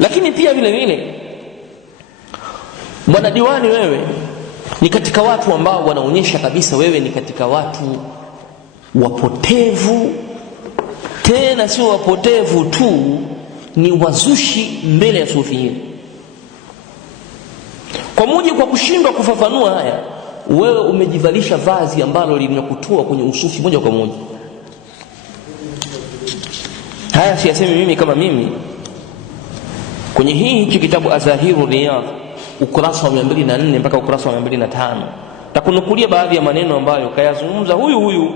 Lakini pia vile vile bwana diwani, wewe ni katika watu ambao wanaonyesha kabisa wewe ni katika watu wapotevu, tena sio wapotevu tu, ni wazushi mbele ya sufia. Kwa mujibu kwa kushindwa kufafanua haya, wewe umejivalisha vazi ambalo linakutoa kwenye usufi moja kwa moja. Haya siyasemi mimi kama mimi. Kwenye hichi kitabu Azahiru Riyadh ukurasa wa 204 mpaka ukurasa wa 205 takunukulia baadhi ya maneno ambayo kayazungumza huyu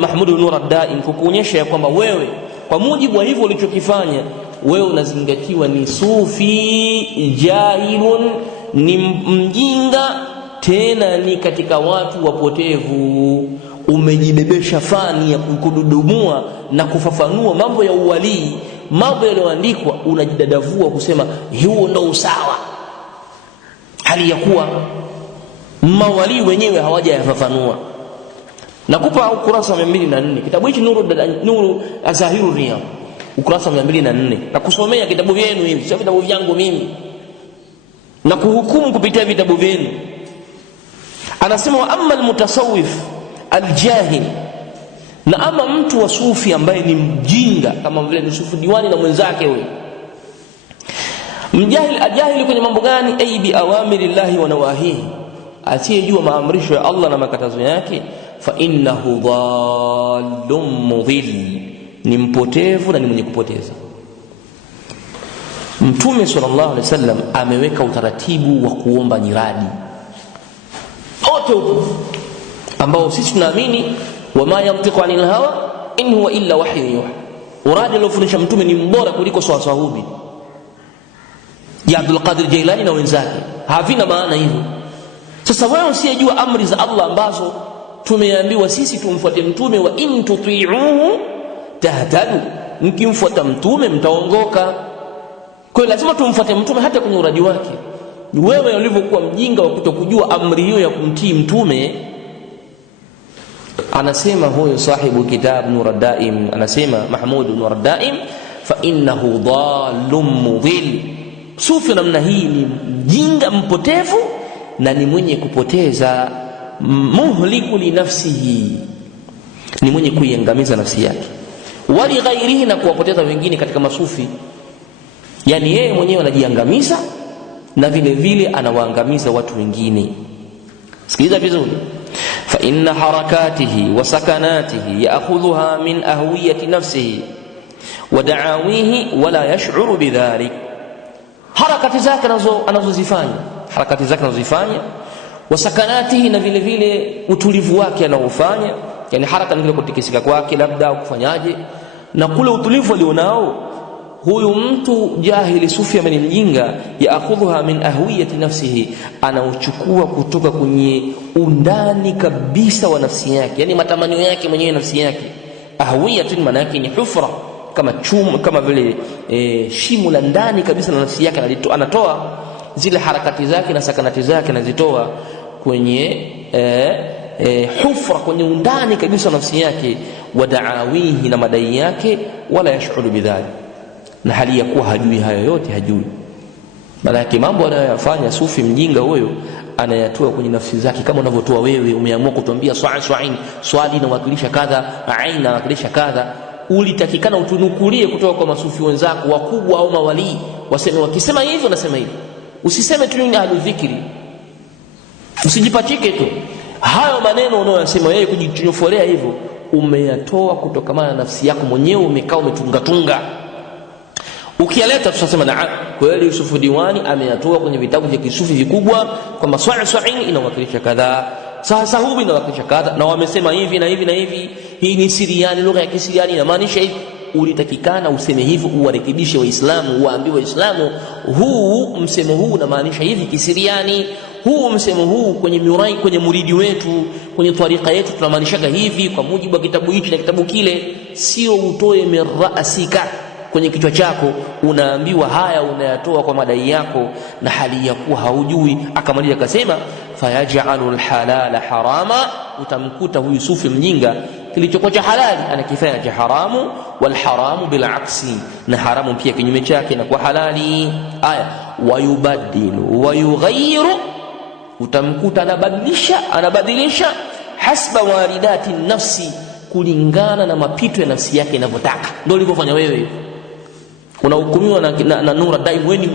Mahmud Nur ad-Daim, kukuonyesha ya kwamba wewe kwa mujibu wa hivyo ulichokifanya, wewe unazingatiwa ni sufi jahilun, ni mjinga, tena ni katika watu wapotevu. Umejibebesha fani ya kududumua na kufafanua mambo ya uwalii, mambo yaliyoandikwa, unajidadavua kusema huo ndio usawa, hali ya kuwa mawali wenyewe hawajayafafanua. Nakupa ukurasa wa 204 kitabu hichi Nuru Azahiru Riyadh, ukurasa wa 204, na kusomea kitabu vyenu hivi, sio vitabu vyangu mimi, na kuhukumu kupitia vitabu vyenu. Anasema wa amma almutasawwif aljahil, na ama mtu wa sufi ambaye ni mjinga kama vile Yusufu Diwani na mwenzake huyo mjahil. Ajahili kwenye mambo gani? Ay bi awamirillahi wa nawahihi, asiyejua maamrisho ya Allah na makatazo yake. Fa innahu dhallum mudhill, ni mpotevu na ni mwenye kupoteza. Mtume sallallahu alaihi wasallam ameweka utaratibu wa kuomba nyiradi wote ambao sisi tunaamini wama yantiqu anil hawa in huwa illa wahyu yuha. Uradi alofundisha mtume ni mbora kuliko sawasahubi ya Abdul Qadir Jailani na wenzake, havina maana hivyo. Sasa wewe usiyejua amri za Allah ambazo tumeambiwa sisi tumfuate mtume, wa in tuti'uhu tahtadu, mkimfuata mtume mtaongoka. Kwa hiyo lazima tumfuate mtume hata kwenye uradi wake. Wewe ulivyokuwa mjinga wa kutokujua amri hiyo ya kumtii mtume, anasema huyo sahibu kitab Nur ad-Daim, anasema Mahmud Nur ad-Daim, fa innahu dhallum mudhill, sufi namna hii ni mjinga mpotevu na ni mwenye kupoteza. Muhliku li nafsihi, ni mwenye kuiangamiza nafsi yake, wali ghairihi, na kuwapoteza wengine katika masufi. Yani yeye mwenyewe anajiangamiza na vile vile anawaangamiza watu wengine. Sikiliza vizuri. Fa inna harakatihi wa sakanatihi ya'khudhuha min ahwiyati nafsihi wa da'awihi wa la yash'uru bidhalik. Harakati zake anazozifanya, wa sakanatihi, na vile vile utulivu wake anaofanya. Yani haraka ni vile kutikisika kwake labda kufanyaje, na kule utulivu alionao huyu mtu jahili sufi ambaye ni mjinga, yaakhudhuha min ahwiyati nafsihi, anauchukua kutoka kwenye undani kabisa wa nafsi yake, yani matamanio yake mwenyewe nafsi yake. Ahwiyatun maana yake ni hufra, kama chuma, kama vile shimo la ndani kabisa la nafsi yake, anatoa zile harakati zake na sakanati zake, anazitoa kwenye hufra, kwenye undani kabisa nafsi yake. Wa da'awihi, na madai yake. Wala yash'uru bidhalik, na hali ya kuwa hajui hayo yote, hajui. Maana yake mambo anayoyafanya sufi mjinga huyo anayatoa kwenye nafsi zake, kama unavyotoa wewe. Umeamua kutuambia swali inawakilisha kadha, aina inawakilisha kadha, ulitakikana utunukulie kutoka kwa masufi wenzako wakubwa au mawali, waseme wakisema hivyo nasema hivyo. Usiseme tu ni ahlu dhikri, usijipachike tu hayo maneno unayosema wewe kujinyofolea hivyo, umeyatoa kutokana na nafsi yako mwenyewe, umekaa umetunga. Ukiyaleta tutasema na kweli Yusufu Diwani ameyatoa kwenye vitabu vya kisufi vikubwa, kwamba swa'in inawakilisha kadha, sahubi inawakilisha kadha, na wamesema hivi na hivi na hivi, hii ni Siriani, lugha ya Kisiriani inamaanisha hivi. Ulitakikana useme hivyo, uwarekebishe Waislamu, uwaambie Waislamu huu msemo huu unamaanisha hivi Kisiriani, huu msemo huu kwenye muridi wetu, kwenye tariqa yetu tunamaanisha hivi kwa mujibu wa kitabu hichi na kitabu kile. Sio utoe mirasika kwenye kichwa chako, unaambiwa haya unayatoa kwa madai yako na hali ya kuwa haujui. Akamaliza akasema fayaj'alu alhalala harama, utamkuta huyu sufi mjinga kilichokuwa cha halali anakifanya cha haramu, wal haramu bil aksi, na haramu pia kinyume chake na kwa halali. Aya, wayubaddilu wayughayyiru, utamkuta anabadilisha hasba waridati nafsi, kulingana na mapito ya nafsi yake inavyotaka. Ndio ulivyofanya wewe, unahukumiwa na Nura Daim, wewe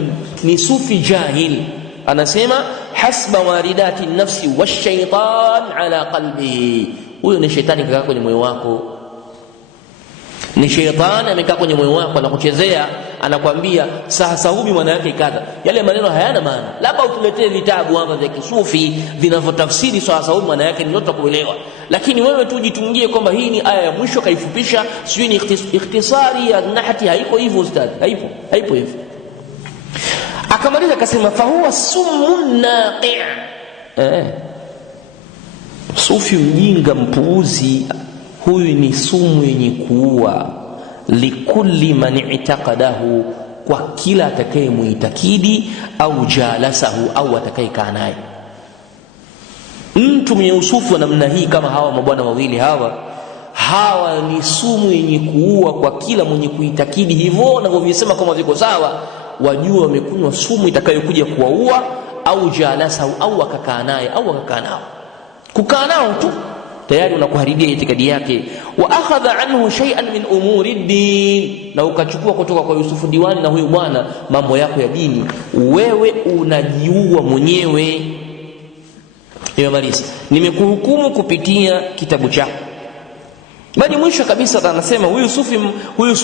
ni sufi jahili. Anasema hasba waridati nafsi washaitan ala qalbihi, huyo ni shetani kakaa kwenye moyo wako, ni shetani amekaa kwenye moyo wako, anakuchezea, anakwambia sahasahubi maana yake kadha. Yale maneno hayana maana, labda utuletee vitabu hapa vya kisufi vinavyotafsiri sahasahubi maana yake ndio tutakuelewa, lakini wewe tu jitungie kwamba hii ni aya ya mwisho kaifupisha, sio ni ikhtisari ya nahati. Haiko hivyo ustadi, haipo hivyo. Akamaliza akasema fahuwa summun naqi', sufi mjinga mpuuzi huyu ni sumu yenye kuua, likulli man i'taqadahu, kwa kila atakayemuitakidi, au jalasahu, au atakayekaa naye. Mtu mwenye usufi wa namna hii kama hawa mabwana wawili hawa ni sumu yenye kuua kwa kila mwenye kuitakidi hivyo na kuvisema kama viko sawa, wajua wamekunywa sumu itakayokuja kuwaua, au jalasahu, au akakaa naye, au akakaa nao. Kukaa nao tu tayari unakuharibia itikadi yake. Wa akhadha anhu shay'an min umuri din, na ukachukua kutoka kwa Yusufu Diwani na huyu bwana mambo yako ya dini, wewe unajiua mwenyewe. Nimemaliza, nimekuhukumu kupitia kitabu chako. Bali mwisho kabisa anasema huyu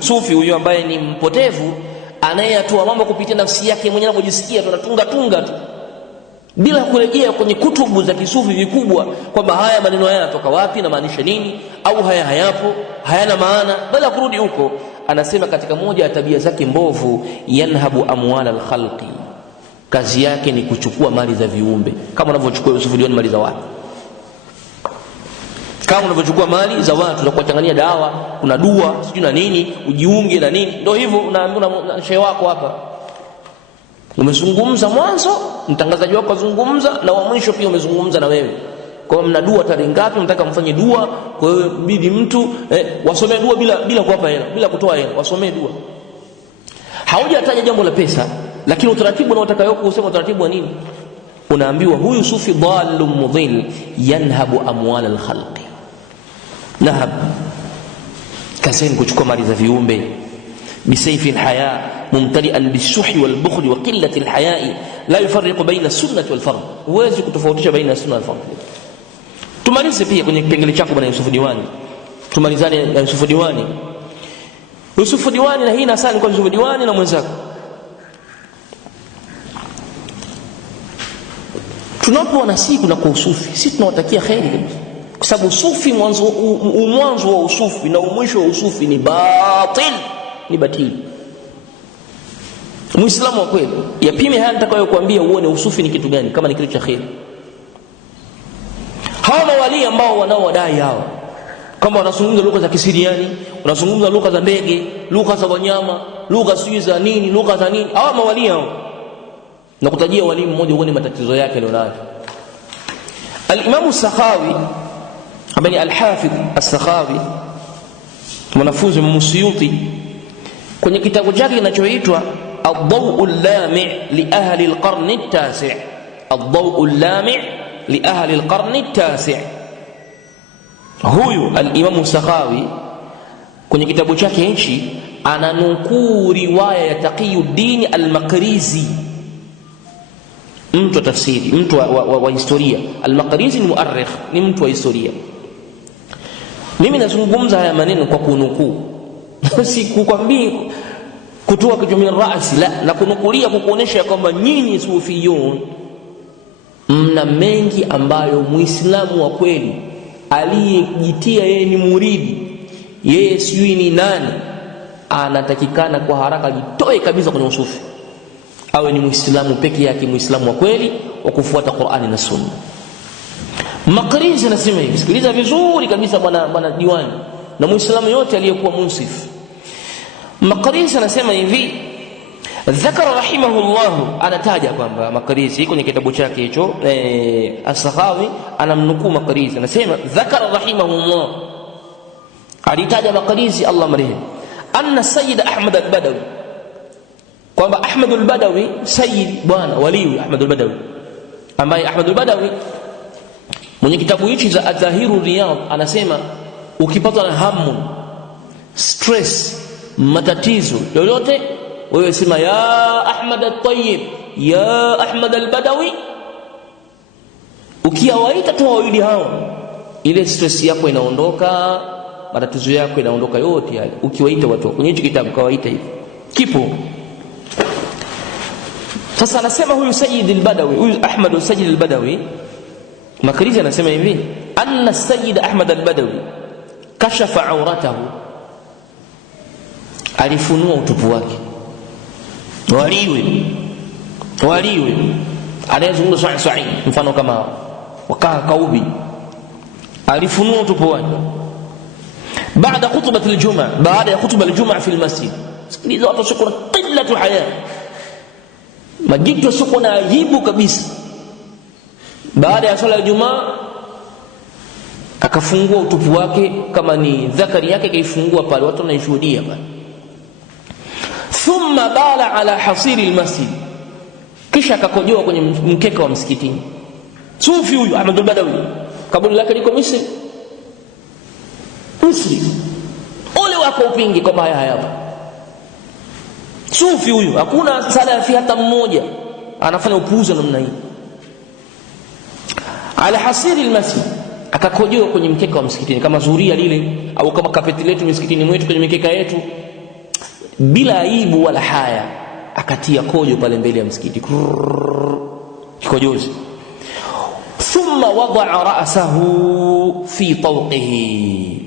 sufi huyu ambaye ni mpotevu, anayetoa mambo kupitia nafsi yake mwenyewe, anapojisikia tunatunga tu bila kurejea kwenye kutubu za kisufi vikubwa kwamba haya maneno haya yanatoka wapi na maanisha nini, au haya hayapo, hayana maana, bila kurudi huko. Anasema katika moja ya tabia zake mbovu, yanhabu amwala alkhalqi, kazi yake ni kuchukua mali za viumbe, kama unavyochukua Yusufu Diwani mali za watu, kama unavyochukua mali za watu za kuwachangania dawa, kuna dua sijui na nini, ujiunge na nini. Ndio hivyo unaambiwa na shehe wako hapa, umezungumza mwanzo, mtangazaji wako azungumza, na wa mwisho pia umezungumza na wewe. Kwa hiyo mna dua tarehe ngapi, mnataka mfanye dua. Kwa hiyo bidi mtu wasomee dua bila kuwapa hela, bila kutoa hela, wasomee dua. Haujataja jambo la pesa, lakini utaratibu unaotaka wewe kusema utaratibu wa nini? Unaambiwa huyu sufi dhalum mudhil yanhabu amwal alkhalqi. Nahab, kaseni kuchukua mali za viumbe, bisayfi alhaya mumtali'an bishuhi walbukhli wa qillati alhaya'i la yufarriqu baina sunnati wal fard. Huwezi kutofautisha baina sunna wal fard. Tumalize pia kwenye kipengele chako bwana Yusufu Diwani, tumalizane na Yusufu Diwani. Yusufu Diwani, na hii na sana kwa Yusufu Diwani na mwenzako, tunapoona siku na kwa usufi, sisi tunawatakia kheri, kwa sababu sufi mwanzo wa usufi na mwisho wa usufi ni batil, ni batili. Muislamu wa kweli yapime haya nitakayokuambia uone usufi ni kitu gani, kama ni kitu cha kheri. Hawa mawali ambao wanaowadai hawa kama wanazungumza lugha za Kisiriani, wanazungumza lugha za ndege, lugha za wanyama, lugha sijui za nini, lugha za nini, hawa mawali hao, na kutajia wali mmoja uone matatizo yake alionayo. Al-Imam As-Sakhawi, ambaye al-Hafidh As-Sakhawi, mwanafunzi wa Suyuti, kwenye kitabu chake kinachoitwa Ad-Daw'u al-Lami' li ahli al-qarn at-tasi', Ad-Daw'u al-Lami' li ahli al-qarn at-tasi', huyu al-Imam As-Sakhawi kwenye kitabu chake hichi ananukuu riwaya ya Taqiyuddin al-Maqrizi, mtu wa tafsiri, mtu wa historia. Al-Maqrizi ni muarrikh, ni mtu wa historia. Mimi nazungumza haya maneno kwa kunukuu si kukwambia kutoa kitu min ra'si, la, na kunukulia kukuonesha kwamba nyinyi sufiyun mna mengi ambayo muislamu wa kweli aliyejitia yeye ni muridi, yeye sijui ni nani, anatakikana kwa haraka jitoe kabisa kwenye usufi, awe ni muislamu peke yake, muislamu wa kweli wa kufuata Qur'ani na Sunna. Maqrizi anasema hivi, sikiliza vizuri kabisa bwana Diwani na muislamu yote aliyekuwa munsif. Maqrizi anasema hivi, dhakara rahimahullah, anataja kwamba Maqrizi kwenye kitabu chake hicho As-Sakhawi anamnukuu Maqrizi, anasema dhakara rahimahullah, alitaja Maqrizi Allah marehemu, anna Sayyid Ahmad al-Badawi, kwamba Ahmad al-Badawi Sayyid bwana wali Ahmad al-Badawi, ambaye Ahmad al-Badawi mwenye kitabu hichi za Adh-Dhahiru Riyadh anasema ukipatwa na hamu, stress, matatizo yoyote, wewe sema ya Ahmad al-Tayyib, ya Ahmad al-Badawi. Ukiwaita tu wawili hao, ile stress yako inaondoka, matatizo yako inaondoka yote yale. Ukiwaita watu kwenye hicho kitabu, kawaita hivi, kipo. Sasa anasema huyu Sayyid al-Badawi, huyu Ahmad al-Sayyid al-Badawi, Maqrizi anasema hivi, anna Sayyid Ahmad al-Badawi kashafa auratahu, alifunua utupu wake. Waliwe anayezungumza sahihi, mfano kama wakaa kaubi, alifunua utupu wake baada khutbah al-Jum'a, baada ya khutbah al-Jum'a fi al-masjid. Sikiliza watu shukura qillatu haya, majitu sio na aibu kabisa. Baada ya swala ya Ijumaa akafungua utupu wake, kama ni dhakari yake kaifungua pale, watu wanaishuhudia pale. Thumma bala ala hasiri almasjid, kisha akakojoa kwenye mkeka wa msikitini. Sufi huyu Ahmad al-Badawi, kaburi lake liko Misri. Ole wako upingi kwamba haya hayapo. Sufi huyu hakuna salafi hata mmoja anafanya upuuzi namna hii. Ala hasiri almasjid, akakojoa kwenye mkeka wa msikitini, kama zuria lile au kama kapeti letu msikitini mwetu kwenye mikeka yetu, bila aibu wala haya, akatia kojo pale mbele ya msikiti, kikojozi. Thumma wada'a ra'sahu fi tawqihi,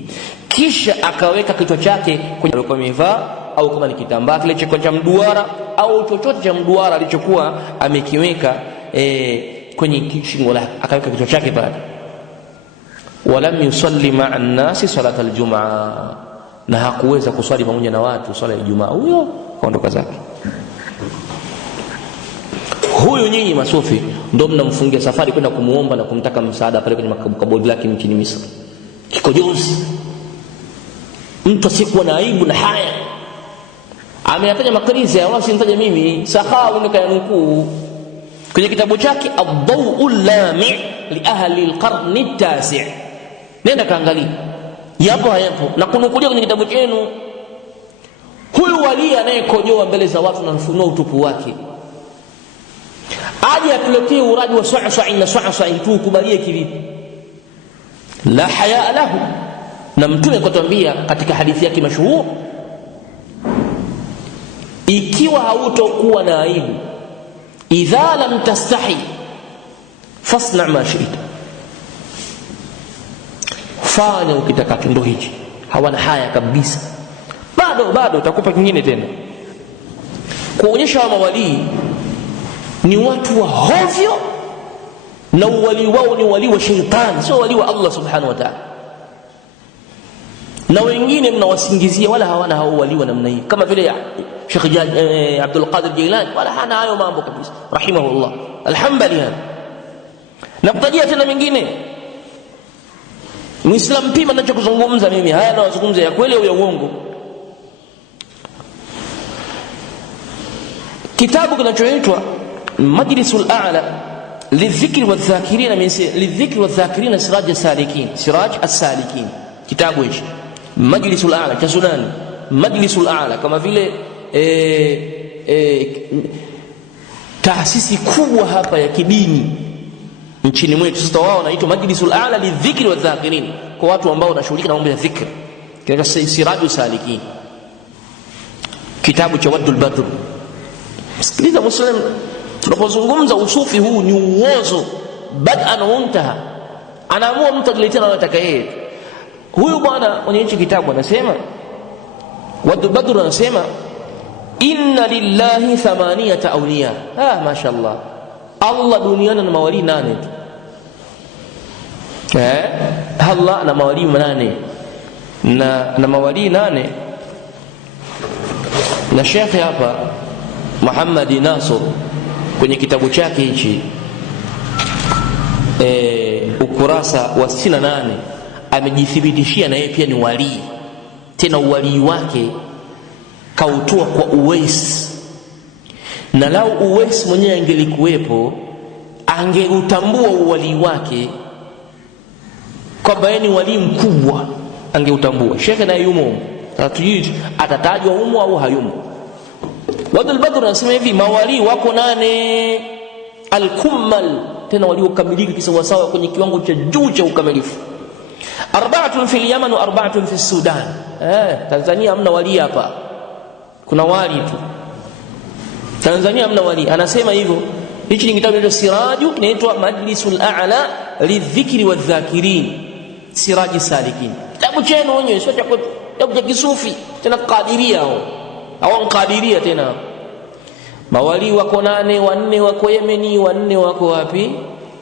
kisha akaweka kichwa chake kwenye alikuwa amevaa, au kama ni kitambaa kile cha mduara au chochote cha mduara alichokuwa amekiweka kwenye shingo lake, akaweka kichwa chake pale. Walam yusalli ma'a an-nasi salat al-Jum'a, na hakuweza kuswali pamoja na watu swala ya Ijumaa. Huyo kaondoka zake. Huyo nyinyi masufi ndio mnamfungia safari kwenda kumuomba na kumtaka msaada pale kwenye makaburi lake nchini Misri. Kikojozi, mtu asiyekuwa na aibu na haya. Ameyataja Maqrizi, wala simtaje mimi, Sakhawi nikayanukuu kwenye kitabu chake Ad-Daw'ul Lami' li ahli al-qarn at-tasi'. Nenda kaangalia, yapo hayapo, na kunukulia kwenye kitabu chenu. Huyu wali anayekojoa mbele za watu na mfunua utupu wake, aje atuletee uradi wa sa'sa'i na sa'sa'i tu, kubalie kivipi? La haya lahu. Na Mtume akatwambia katika hadithi yake mashuhuri, ikiwa hautokuwa na aibu, idha lam tastahi fasna ma shi'ta, fanya ukitaka. Ndo hichi, hawana haya kabisa. Bado utakupa kingine tena, kuonyesha wa mawalii ni watu wa hovyo, na wali wao ni wali wa shaitani, sio wali wa Allah subhanahu wa ta'ala. Na wengine mnawasingizia, wala hawana hao wali wa namna hii, kama vile Sheikh Abdul Qadir Jilani, wala hana hayo mambo kabisa, rahimahullah, alhamdulillah. Na kutajia tena mengine, Muislam pima ninachokuzungumza mimi, haya nawazungumza ya kweli au ya uongo. Kitabu kinachoitwa Majlisul A'la lidhikri wadh-dhakirin lidhikri wadh-dhakirin Siraj as-Salikin, Siraj as-Salikin, kitabu hichi Majlisul A'la cha Sunani. Majlisul A'la kama vile taasisi kubwa hapa ya kidini nchini mwetu. Sasa wao wanaitwa Majlisul A'la lidhikri wadh-dhakirin, kwa watu ambao wanashughulika na mambo ya dhikr. Kinaitwa Siraj as-Salikin, kitabu cha Waddul Badr. Sikiliza Muslim, tunapozungumza usufi huu ni uozo bad'an wa muntaha. Anaamua mtu ajiletea anataka yeye. Huyu bwana mwenye hichi kitabu anasema, Waddul Badr anasema, inna lillahi 8 awliya. Mashaallah, Allah duniani na mawali 8 tu. Allah na mawali 8 na mawali 8. Na Sheikh hapa Muhammad Nasr kwenye kitabu chake hichi ukurasa wa 68 amejithibitishia na yeye pia ni wali tena uwali wake kautoa kwa Uwais, na lau Uwais mwenyewe angelikuwepo angeutambua uwali wake kwamba yeye ni wali mkubwa, angeutambua. Shekhe na yumo hatujui atatajwa humo au hayumo. Wadul Badr anasema hivi, mawali wako 8 al-kummal, tena waliokamilika kisawasawa kwenye kiwango cha juu cha ukamilifu. 4 fil Yaman wa 4 fi Sudan. Tanzania hamna wali hapa, kuna wali tu. Tanzania hamna wali. Anasema hivyo. Hichi ni kitabu cha Siraju, kinaitwa Majlisul A'la lidhikri wadhakirin, Siraji Salikin. Kitabu chenu wenyewe, sio cha kitabu cha kisufi, tena Qadiria au Qadiria tena. Mawali wako 8, 4 wako Yemeni, 4 wako wapi?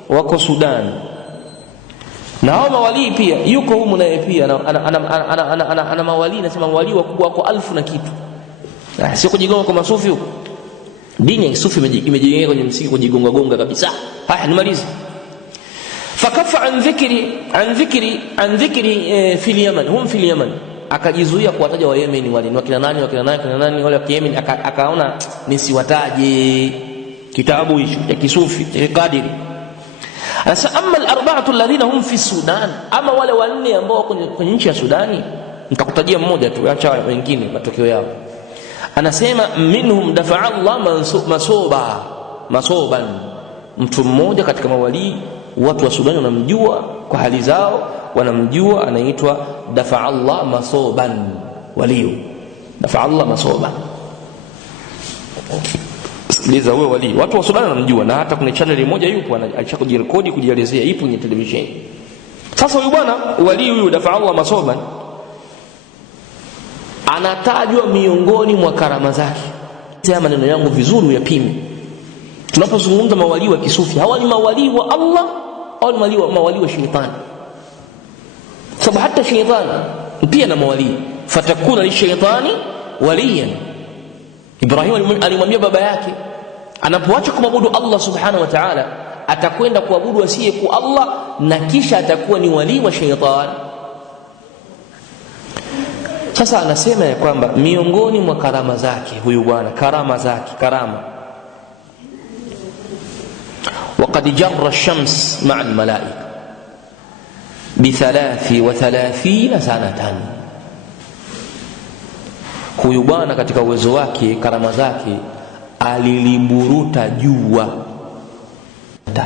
Wako Sudan. Na hao mawali pia yuko humu naye pia ana mawali, nasema mawali wakubwa wako 1000 na kitu. Sio kujigonga kwa masufi huko. Dini ya sufi imejengeka kwenye msingi kujigonga gonga kabisa. Haya, nimalize. Fakafa an dhikri fil Yaman, hum fil Yaman, akajizuia kuwataja wa Yemen wale ni wakina nani wale wa Yemen, akaona nisiwataje. Kitabu hicho cha kisufi cha Qadiri. Asa amma al-4 alladhina hum fi Sudan, ama wale 4 ambao kwenye nchi ya Sudani, nitakutajia mmoja tu, acha wengine matokeo yao. Anasema minhum dafa'a Allah masoban, mtu mmoja katika mawali watu wa Sudan wanamjua kwa hali zao, wanamjua, anaitwa dafa'a Allah masoban, waliyo dafa'a Allah masoban. Sikiliza, huyo wali watu wa Sudan wanamjua, na hata kuna channel moja yupo alishakujirekodi kujielezea, ipo kwenye televisheni. Sasa huyu bwana wali huyu dafa'a Allah masoban anatajwa miongoni mwa karama zake. Sema maneno yangu vizuri uyapime. Tunapozungumza mawali wa kisufi, hawa ni mawali wa Allah au ni mawali wa shetani? Sababu hata shetani pia na mawali. Fatakuna lishaitani waliyan. Ibrahim alimwambia baba yake anapoacha kumwabudu Allah subhanahu wa ta'ala, atakwenda kuabudu asiye kwa Allah, na kisha atakuwa ni wali wa shetani. Sasa anasema ya kwamba miongoni mwa karama zake huyu bwana, karama waqad jarra ash-shams ma'a al-malaika bi 33 sanatan. Huyu bwana katika uwezo wake, karama zake, aliliburuta jua 3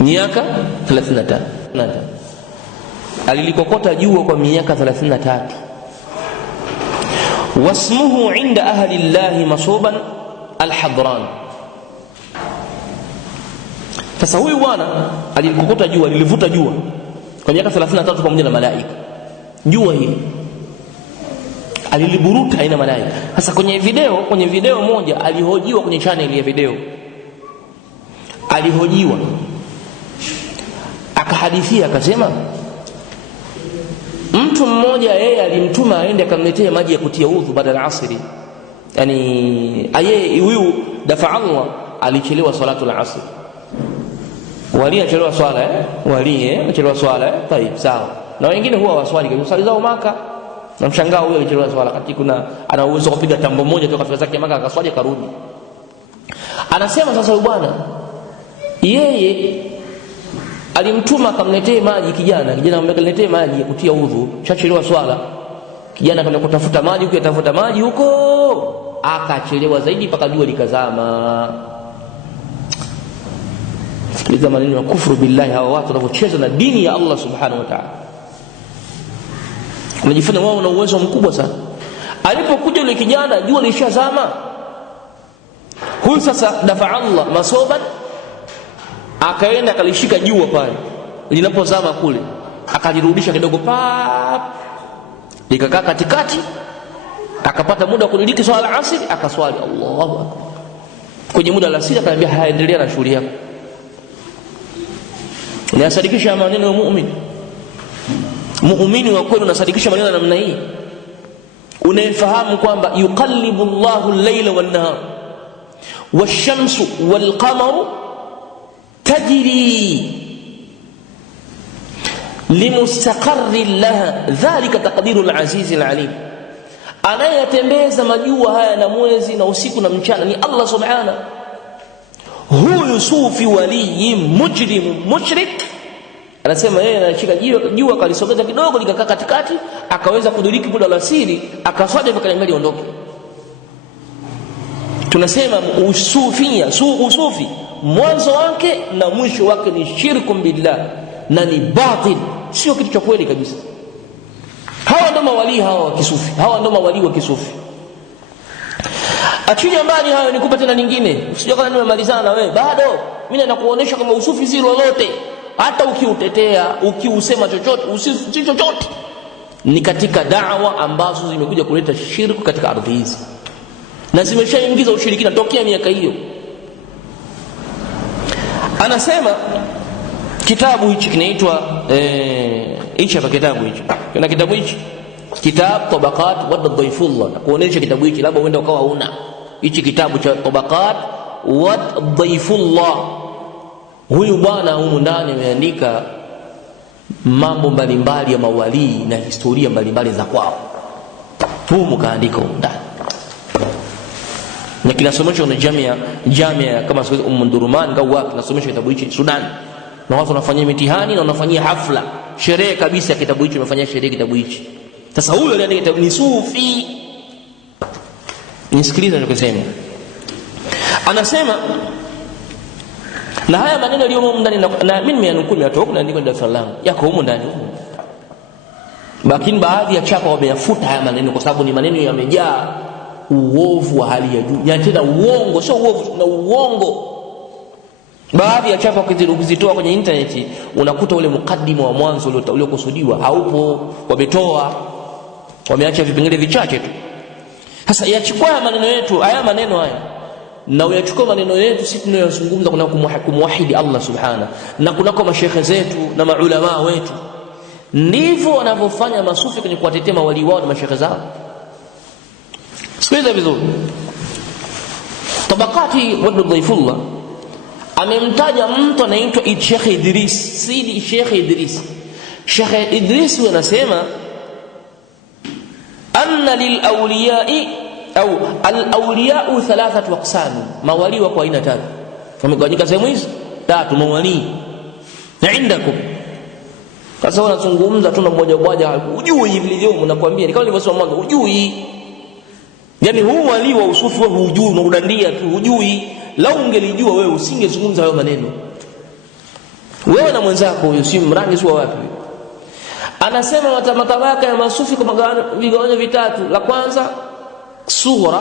miaka 33. Alilikokota jua kwa miaka 33. Wasmuhu inda ahli llahi masoban al-hadran. Sasa huyu bwana alilikokota jua, alilivuta jua kwa miaka 33 pamoja na malaika. Jua hili aliliburuta aina malaika. Sasa kwenye video moja alihojiwa kwenye channel ya video, alihojiwa akahadithia, akasema mtu mmoja yeye alimtuma aende akamletea maji ya kutia udhu baada ya asri. Yani huyu dafa Allah alichelewa salatu al-asr. Wali achelewa swala achelewa swala tayeb, sawa. Na wengine huwa waswali kwa swali zao Maka, na mshangao huyo alichelewa swala kati kuna ana uwezo kupiga tambo moja tu kafika zake Maka akaswali karudi. Anasema sasa huyu bwana yeye alimtuma akamletee maji kijana amletee maji ya kutia udhu, chachelewa swala. Kijana akaenda kutafuta maji huko, akachelewa zaidi mpaka jua likazama. Sikiliza maneno ya kufuru billahi, hawa watu wanapocheza na dini ya Allah subhanahu wa ta'ala. Wanajifanya wao na uwezo mkubwa sana. Alipokuja yule kijana, jua lishazama. Huyu sasa dafa Allah masoban, akaenda akalishika jua pale linapozama kule, akalirudisha kidogo likakaa katikati, akapata muda wa kuliliki swala al-asr, akaswali Allahu akbar. Kwenye muda wa asr akamwambia haendelea na shughuli yako. Unasadikisha maneno ya muumini wa kweli, unasadikisha maneno namna hii. Unafahamu kwamba yuqallibu Allahu al-layla wan-nahar wash-shamsu wal-qamaru tajri limustaqarri laha dhalika taqdiru al-aziz al-alim. Anayatembeza majua haya na mwezi na usiku na mchana ni Allah subhanahu. Huyu sufi wali mujrim mushrik, anasema yeye anashika jua kalisogeza kidogo likakaa katikati, akaweza kudiriki muda wa asiri, akaswali vikaangalia ondoke. Tunasema usufi mwanzo wake na mwisho wake ni shirku billah na ni batil, sio kitu cha kweli kabisa. Hawa ndio mawali hawa wa kisufi, hawa ndio mawali wa kisufi. Achilia mbali hayo, nikupa tena nyingine. Usije kana nimemalizana na wewe bado. Mimi naenda kuonesha kama usufi si lolote. Hata ukiutetea, ukiusema chochote, usi chochote, ni katika da'wa ambazo zimekuja kuleta shirku katika ardhi hizi, na zimeshaingiza ushirikina tokea miaka hiyo. Anasema kitabu hichi kinaitwa hichi hapa, kitabu hichi. Kuna kitabu hichi, kitab Tabaqat wa Dhaifullah, na kuonesha kitabu hichi labda uende ukawa una hichi kitabu cha Tabaqat wa Dhaifullah. Huyu bwana humu ndani ameandika mambo mbalimbali ya mawali na historia mbalimbali za kwao. Humu kaandika humu ndani, na kinasomeshwa na jamia kama Durman au wapi, kinasomeshwa kitabu hichi Sudan, na watu wanafanyia mitihani na wanafanyia hafla, sherehe kabisa ya kitabu hichi, wanafanyia sherehe kitabu hichi. Sasa huyo aliandika kitabu ni sufi. Nisikilize ninachosema. Anasema, na haya maneno yaliyo humu ndani, na mimi nimeyanukuu, nimetoka na ndiko Dar es Salaam, yako humu ndani humu. Lakini baadhi ya chapa wameyafuta haya maneno kwa sababu ni maneno yamejaa uovu wa hali ya juu. Ya tena uongo, sio uovu na uongo. Baadhi ya chapa ukizitoa kwenye internet unakuta ule mukaddima wa mwanzo uliokusudiwa haupo, wametoa, wameacha vipengele vichache tu. Sasa yachukua maneno yetu, haya maneno haya, na uyachukua maneno yetu sisi tunayozungumza kuna kumwahidi Allah subhanahu, na kunako mashekhe zetu na maulama wetu, ndivyo wanavyofanya masufi kwenye kuwatetea mawali wao na mashekhe zao. Sikiliza vizuri. Tabaqati wa Dhaifullah amemtaja mtu anaitwa Sheikh Idris, Sidi Sheikh Idris. Sheikh Idris anasema anna lil awliya'i au al awliya'u thalathatu aqsam, mawali wa aina tatu. Wamegawanyika sehemu hizi tatu mawali. Na indakum, sasa wanazungumza tu na mmoja mmoja, hujui hivi leo mnakwambia, kama nilivyosema mwanzo, hujui. Yaani huu wali wa usufi wewe hujui, unadandia tu, hujui. Lau ungelijua wewe usingezungumza hayo maneno. Wewe na mwenzako huyo si mrangi sio wapi. Anasema matabaka ya masufi kwa vigawanyo vitatu. La kwanza sughra,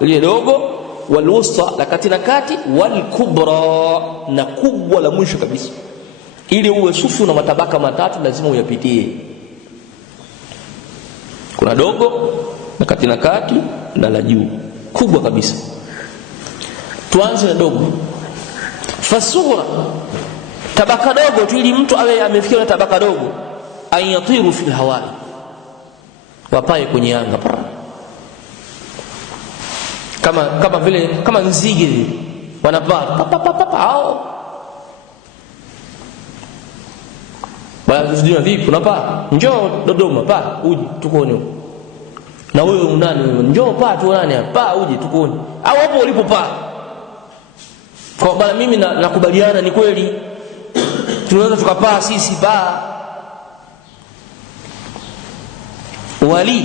ile dogo, wal wusta, la kati na kati, wal kubra, na kubwa la mwisho kabisa. Ili uwe sufi una matabaka matatu lazima uyapitie. Kuna dogo, la kati na kati, na la juu, kubwa kabisa. Tuanze na dogo. Fasughra, tabaka dogo tu, ili mtu awe amefikia na tabaka dogo, ayatiru fil hawa, wapae kwenye anga kama vile kama nzige wanapaa papa hao. Basi ndio vipi unapaa? Njoo Dodoma pa uje tukuone. Na wewe unani wewe? Njoo pa tuonane hapa uje tukuone. Au hapo ulipopaa. Kwa bana mimi nakubaliana, ni kweli tunaweza tukapaa sisi pa. Wali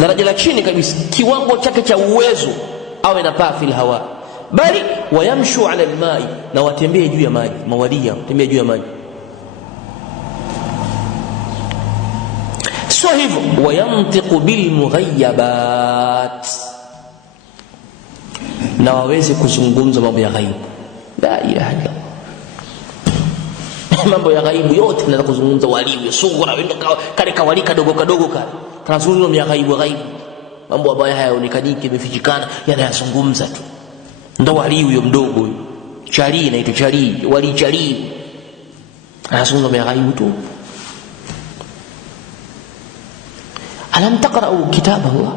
daraja la chini kabisa, kiwango chake cha uwezo awe na paa fil hawa, bali wayamshu ala almai, na watembee juu ya maji. Mawalia watembee juu ya maji. Sio hivyo, wayamtiqu bil mughayyabat, na waweze kuzungumza mambo ya ghaibu. La ilaha illa mambo ya ghaibu yote na kuzungumza walimu sughra, kale kawali kadogo kadogo kanazungumza mambo ya ghaibu, mambo ambayo hayaonekaniki, yamefichikana, yanayazungumza tu. Ndo wali huyo mdogo huyo, chali inaitwa chali, wali chali, anazungumza mambo ya ghaibu tu. Alam taqra'u kitab Allah,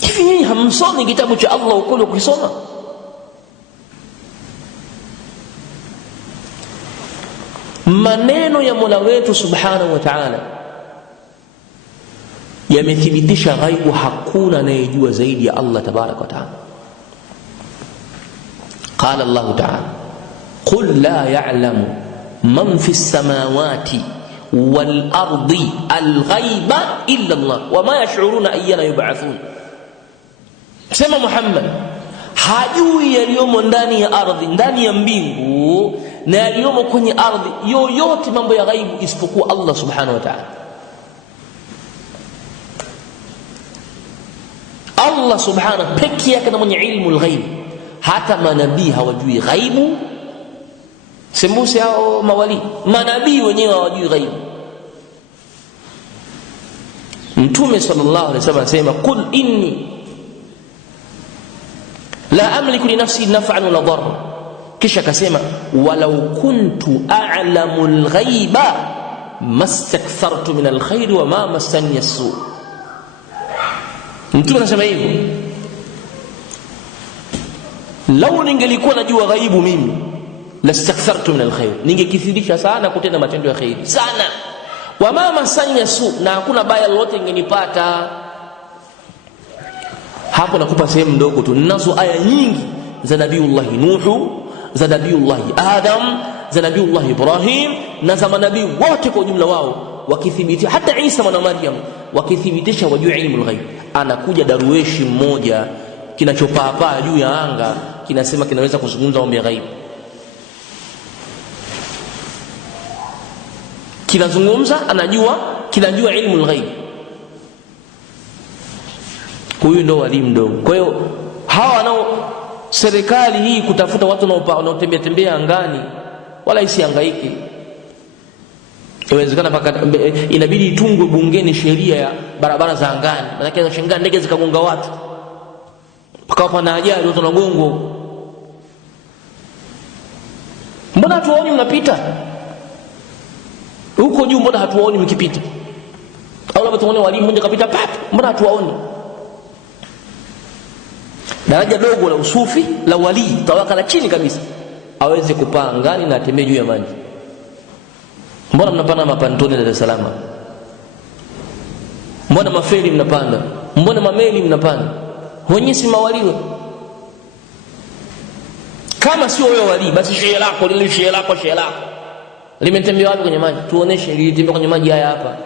hivi nyinyi hamsomi kitabu cha Allah ukolo kusoma? maneno ya Mola wetu subhanahu wa ta'ala yamethibitisha ghaibu. Hakuna anayejua zaidi ya Allah tabaraka wa ta'ala. Qala Allah ta'ala, qul la ya'lamu man fi samawati wal ardi al ghaiba illa Allah wama yash'uruna ayyana yub'athun. Sema Muhammad, hajui yaliyomo ndani ya ardhi, ndani ya mbingu na yaliyomo kwenye ardhi yoyote mambo ya ghaibu isipokuwa Allah subhanahu wa ta'ala. Allah subhanahu pekee yake na mwenye ilmu al-ghaib. Hata manabii hawajui ghaibu, sembusi hao mawali, manabii wenyewe hawajui ghaibu. Mtume sallallahu alaihi wasallam anasema, qul inni la amliku li nafsi naf'an wala darra, kisha akasema walau kuntu a'lamu al-ghaiba mastakthartu min al-khair wa ma massani as-su. Mtume anasema hivyo, lau ningelikuwa najua ghaibu mimi lastakthartu min al-khair, ningekithirisha sana kutenda matendo ya khairi sana, wa ma massani as-su, na hakuna baya lolote lingenipata. Hapo nakupa sehemu ndogo tu. Ninazo aya nyingi za Nabiiullah Nuhu, za Nabiiullah Adam, za Nabiiullah Ibrahim na za manabii wote kwa ujumla wao wakithibitisha, hata Isa mwana Maryam wakithibitisha wajua ilmu al-ghaib. Anakuja darueshi mmoja kinachopaa juu ya anga, kinasema kinaweza kuzungumza mambo ya ghaib. Kinazungumza, kinajua ilmu al-ghaib. Huyu ndo walimu mdogo. Kwa hiyo hawa nao serikali hii kutafuta watu wanaotembea tembea angani, wala isihangaiki. Inawezekana paka inabidi itungwe bungeni sheria ya barabara za angani, maana yake shangaa ndege zikagonga watu, pakawa pana ajali, watu wanagongo. Mbona hatuoni mnapita huko juu? Mbona hatuoni mkipita? Au labda tuone walimu mmoja kapita pap, mbona hatuwaoni? Daraja dogo la usufi la wali tawaka la chini kabisa aweze kupaa angani na atembee juu ya maji. Mbona mnapanda mapantoni Dar es Salaam? Mbona maferi mnapanda? Mbona mameli mnapanda? Wenyewe si mawaliwe. Kama sio wewe wali, basi shehe lako limetembea wapi kwenye maji? Tuoneshe lilitembea kwenye maji haya hapa.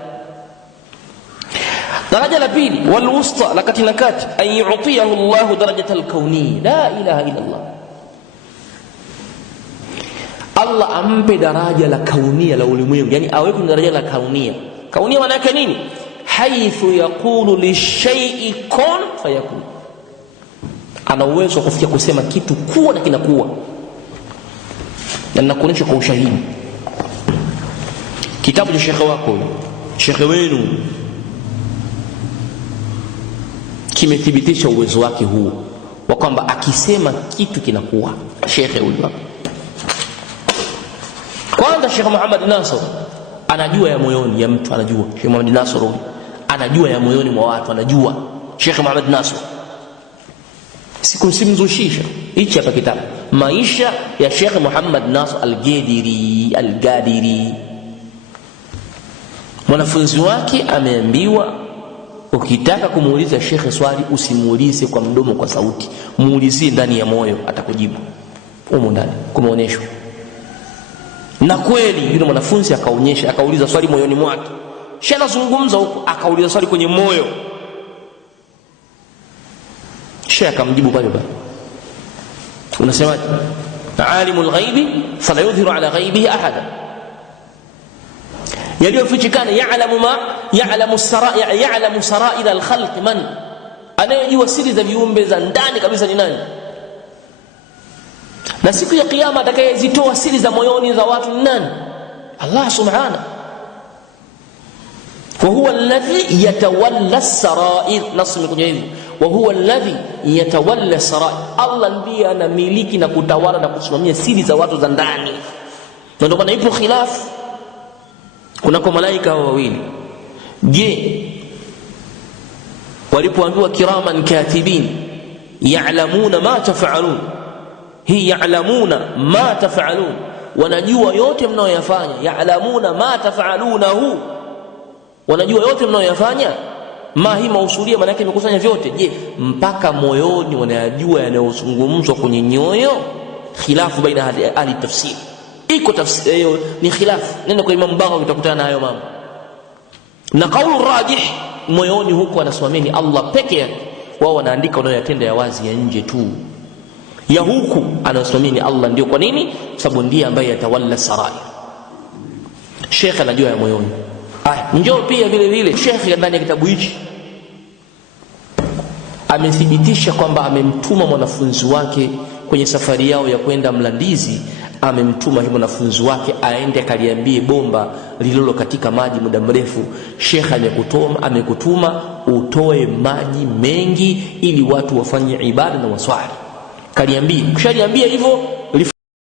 Daraja la pili, wal wusta, la kati na kati, an yu'tiyahu Allahu darajata al-kawniyya, la ilaha illa Allah. Allah ampe daraja la kaunia la ulimwengu, yani aweke daraja la kaunia. Kaunia maana yake nini? Haithu yaqulu lishay'i kun fayakun. Ana uwezo kufikia kusema kitu kuwa na kinakuwa. Na nakuonyesha kwa ushahidi. Kitabu cha shekhe wako, shekhe wenu, kimethibitisha uwezo wake huu wa kwamba akisema kitu kinakuwa. Shekhe huyu kwanza, Sheikh Muhammad Nasr anajua ya moyoni ya mtu, anajua. Sheikh Muhammad Nasr anajua ya moyoni mwa watu, anajua. Sheikh Muhammad Nasr simzushisha. Hichi hapa kitabu maisha ya Sheikh Muhammad Nasr al-Gadiri. Mwanafunzi wake ameambiwa, ukitaka kumuuliza Sheikh swali usimuulize kwa mdomo, kwa sauti, muulizie ndani ya moyo, atakujibu huko ndani, kumeonyeshwa. Na kweli yule mwanafunzi akaonyesha, akauliza swali moyoni mwake. Sheikh anazungumza huko, akauliza swali kwenye moyo. Sheikh akamjibu pale pale. Unasemaje? Alimul ghaibi fala yudhiru ala ghaibihi ahada. Yaliyofichikana, ya'lamu saraira al-khalq man, anayejua siri za viumbe za ndani kabisa ni nani? Na siku ya kiyama atakayezitoa siri za moyoni za watu ni nani? Allah subhanahu wa huwa alladhi yatawalla as-sarair. Nasmi kwenye hivi, wa huwa alladhi yatawalla as-sarair. Allah ndiye anamiliki na kutawala na kusimamia siri za watu za ndani. Ndio maana ipo khilafu kunako malaika hao wawili. Je, walipoambiwa kiraman katibin ya'lamuna ma taf'alun, hii ya'lamuna ma taf'alun, wanajua yote mnayoyafanya. Ya'lamuna ma taf'alunahu, wanajua yote mnayoyafanya. Ma hii mausulia maana yake imekusanya vyote. Je, mpaka moyoni wanayajua yanayozungumzwa kwenye nyoyo? Khilafu baina ahli tafsir, iko tafsiri hiyo ni khilafu. Nenda kwa Imam Baghawi utakutana na hayo mambo. Na kaulu rajih, moyoni huko anasimamia Allah peke yake. Wao wanaandika wanayoyatenda ya wazi ya nje tu, ya huku anasimamia Allah. Ndio kwa nini? Sababu ndiye ambaye yatawalla sarair. Sheikh anajua ya moyoni. Njoo pia vile vile Sheikh ndani ya kitabu hichi amethibitisha kwamba amemtuma mwanafunzi wake kwenye safari yao ya kwenda Mlandizi. Amemtuma huyo mwanafunzi wake aende akaliambie bomba lililo katika maji muda mrefu, Sheikh amekutuma utoe maji mengi ili watu wafanye ibada na waswali. Kaliambia, kushaliambia hivyo